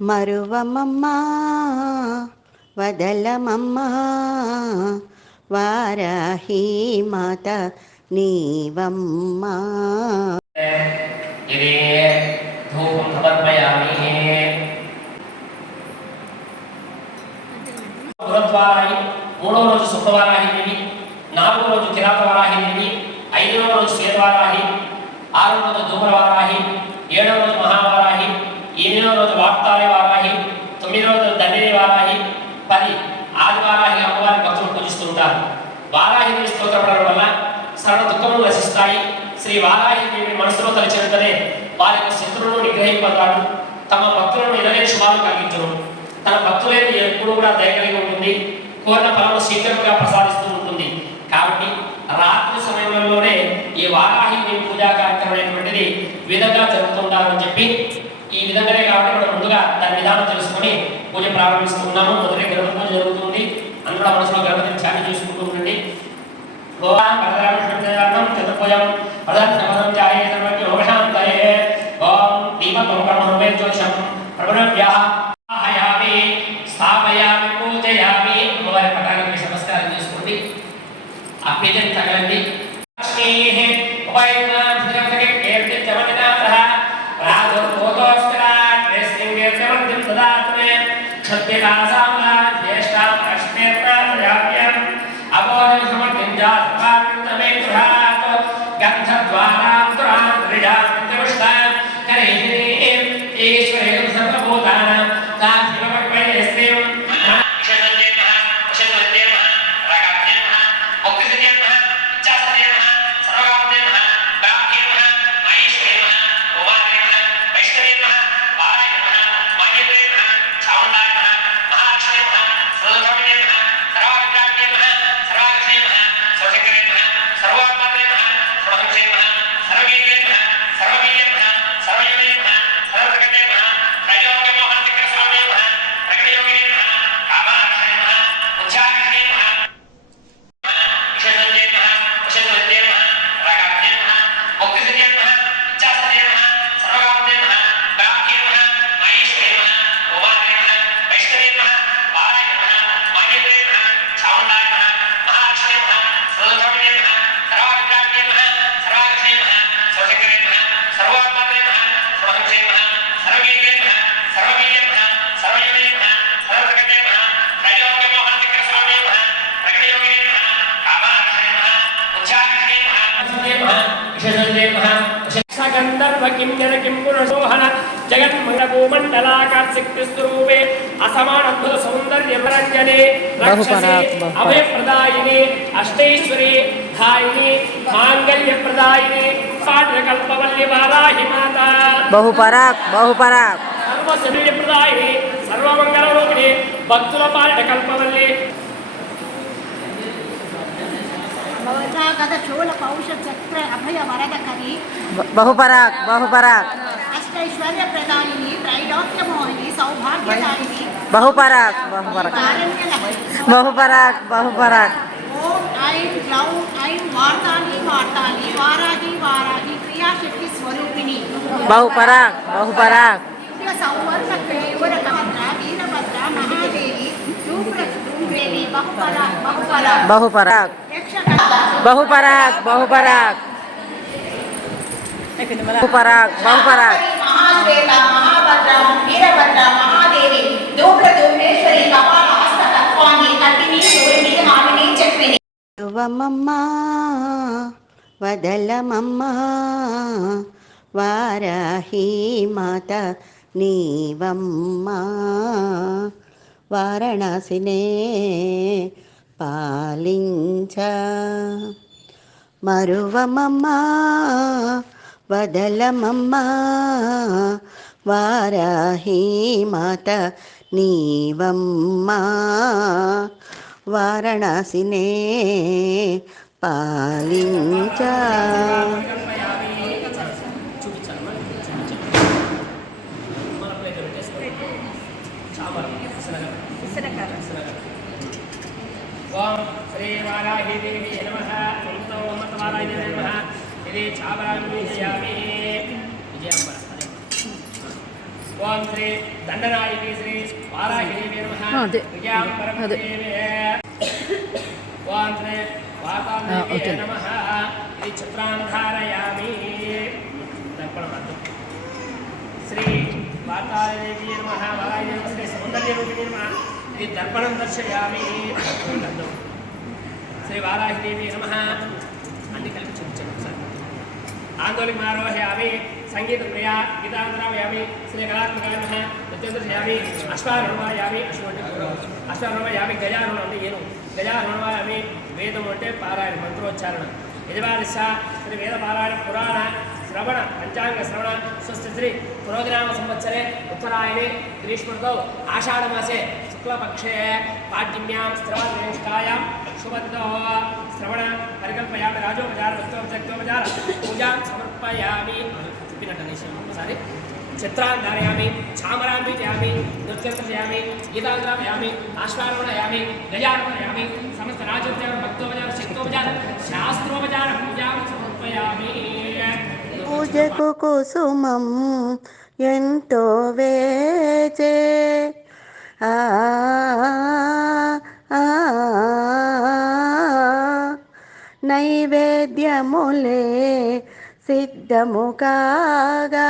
మరువమమ్మా వదలమమ్మా వారాహి మాత నీవమ్మా. ఇది మూడవ రోజు శుక్రవారాహి దేవి నాలుగో రోజు కిరాతవారాహి దేవి ఐదవ రోజు శ్వేతవారాహి ఆరవ రోజు ధూమరవారాహి ఏడవ రోజు మహావారాహి ఎనిమిదవ రోజు వాక్తాలి వారాహి తొమ్మిదవ రోజు దండిని వారాహి పది ఆదివారాహి అమ్మవారి భక్తులు పూజిస్తూ ఉంటారు. వారాహి దేవి స్తోత్రపడడం వల్ల సర్వ దుఃఖములు నశిస్తాయి. శ్రీ వారాహి దేవి మనసులో తలచినంతనే వారి యొక్క శత్రువులను నిగ్రహింపగలడు తమ భక్తులను ఎనలేని శుభాలు కలిగించును. తన భక్తులైన ఎప్పుడు కూడా దయ కలిగి ఉంటుంది. కోరిన ఫలము శీఘ్రంగా ప్రసాదిస్తూ ఉంటుంది. కాబట్టి రాత్రి సమయంలోనే ఈ వారాహి పూజా కార్యక్రమం అనేటువంటిది విధంగా జరుగుతుంటారని చెప్పి ఈ విధంగానే కాబట్టి మనం ముందుగా దాని విధానం తెలుసుకొని పూజ ప్రారంభిస్తూ ఉన్నాము. మొదటి గణపతి పూజ జరుగుతుంది. అని కూడా మనసులో గణపతిని ధ్యానం చూసుకుంటూ ఉండండి. భగవాన్ వరదరామకృష్ణం చతుర్భుజం వరదత్నపదం ఛాయే సర్వజ్ఞ రోషాంతయే ఓం దీపకం కర్మణే జ్యోతిషం ప్రవణభ్యः ఆహయామి స్థాపయామి పూజయామి. అమ్మవారి పటానికి నమస్కారం చేసుకోండి. ఆ అభ్యజన తగలండి. లక్ష్మీః ఉపైమాభిజగతకే గంధర్వ కింజన కింపురశోహన జగన్మండభూమండలాకాశక్తిస్వరూపే అసమానద్భుత సౌందర్యవరంజనే అభయప్రదాయిని అష్టైశ్వరి ధాయిని మాంగళ్యప్రదాయిని పాటకల్పవల్లి వారాహి మాత బహుపరాక్ బహుపరాక్ సర్వశల్యప్రదాయిని భక్తుల పాలిట కల్పవల్లి. बहुपराग बहुपराग। बहुपराग बहुपराग। बहुपराग बहुपराग। बहुपराग बहुपराग बहुपराग। बहुपराग। వార్తాలి వారాహి వారాహి క్రియాశక్తి స్వరూపిణి బహుపరాక్ బహుపరాక్ దివ్య సౌవర్ణ కేవర భద్ర వీరభద్ర మహాదేవి ధూమ్ర ధూమ్రేవి బహుపర బహుపర బహుపరాక్ యక్షక బహుపరాక్ బహుపరాక్ బహుపరాక్ బహుపరాక్ మహాశ్వేత మహాభద్ర వీరభద్ర మహాదేవి ధూమ్ర ధూమ్రేశ్వరి కపాల హస్త తత్వాన్ని కట్టిని సూర్యుని మాలిని చక్రిని మరువమమ్మా వదలమమ్మా వారాహి మాత నీవమ్మా వారణాసినే పాలించ. మరువమమ్మా వదలమమ్మా వారాహి మాత నీవమ్మా. వారణాసినే పాలించ. ఓం శ్రీ వారాహి దేవి నమః. ఓం నమః వారాహి నమః. ఇది చావరాన్ని విజయామి విజయాంబర ఓం శ్రీ దండనాయకి శ్రీ వారాహిదేవి నమః. అదే. విజయాం అదే. పరమదేవి ఓం శ్రీ ఓకే. నమః. ఇది చిత్రాన్ని ధారయామి దర్పణం అర్థం శ్రీ వాతాదేవి నమః. వారాహిదేవి శ్రీ సౌందర్యరూపిణి నమః. ఇది దర్పణం దర్శయామి శ్రీ వారాహిదేవి నమ అన్ని కలిపి చూపించండి ఒకసారి ఆందోళనమారోహయామి సంగీత ప్రియా గీతాంతరామయామి శ్రీ కళాత్మకాయ నమః నృత్యంతర్శయామి అశ్వారుణమాయామి అశ్వంటే అశ్వారుణమయామి గజారుణం అంటే ఏను గజారుణమాయామి వేదం అంటే పారాయణ మంత్రోచ్చారణ యజమానిష శ్రీ వేద పారాయణ పురాణ శ్రవణ పంచాంగ శ్రవణ స్వస్తి శ్రీ పురోగ్రామ సంవత్సరే ఉత్తరాయణే గ్రీష్మతో ఆషాఢమాసే శుక్లపక్షే పాడ్యమ్యాం శ్రవణేష్టాయాం శుభతో శ్రవణ పరికల్పయామి రాజోపచార భక్తోపచార పూజాం సమర్పయామి చెప్పినట్టు అనేసి ఒకసారి చిత్రాన్ని ధారయామి చామరాన్ని చేయామి నృత్యం చేయామి గీతాంధ్రామయామి ఆశ్వారోణయామి గజారోణయామి సమస్త రాజోపచార భక్తోపచార శక్తోపచార శాస్త్రోపచార పూజాం సమర్పయామి పూజకు కుసుమం ఎంతో వేచే నైవేద్యములే సిద్ధము కాగా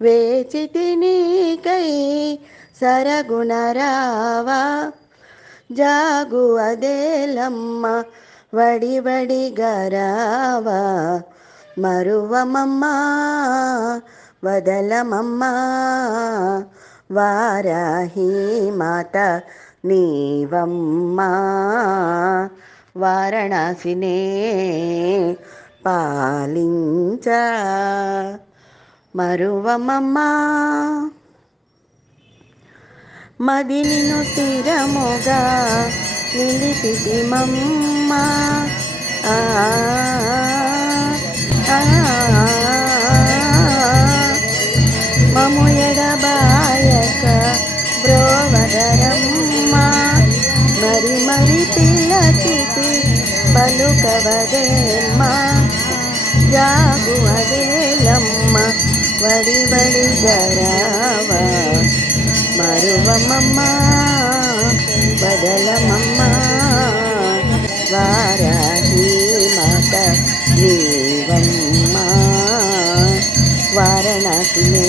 వేచితి నీకై సరగుణరావా జాగు అదేలమ్మ వడి వడి గరావా మరువమమ్మా వదలమమ్మా వారాహి మాత నీవమ్మా. వారణాసినే పాలించ. మరువమమ్మా. మదినిను స్థిరముగా నిలిపితి మమ్మ ఆ, పలుకవదేమ్మ జాగు అదేలమ్మ వడి వడి గరావా మరువమమ్మ బదలమమ్మ వారాహి మాత నీవమ్మ. వారణాసినే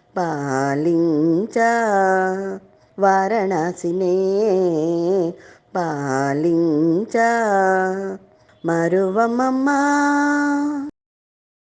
పాలించ వారణాసినే పాలించ మరువమమ్మా.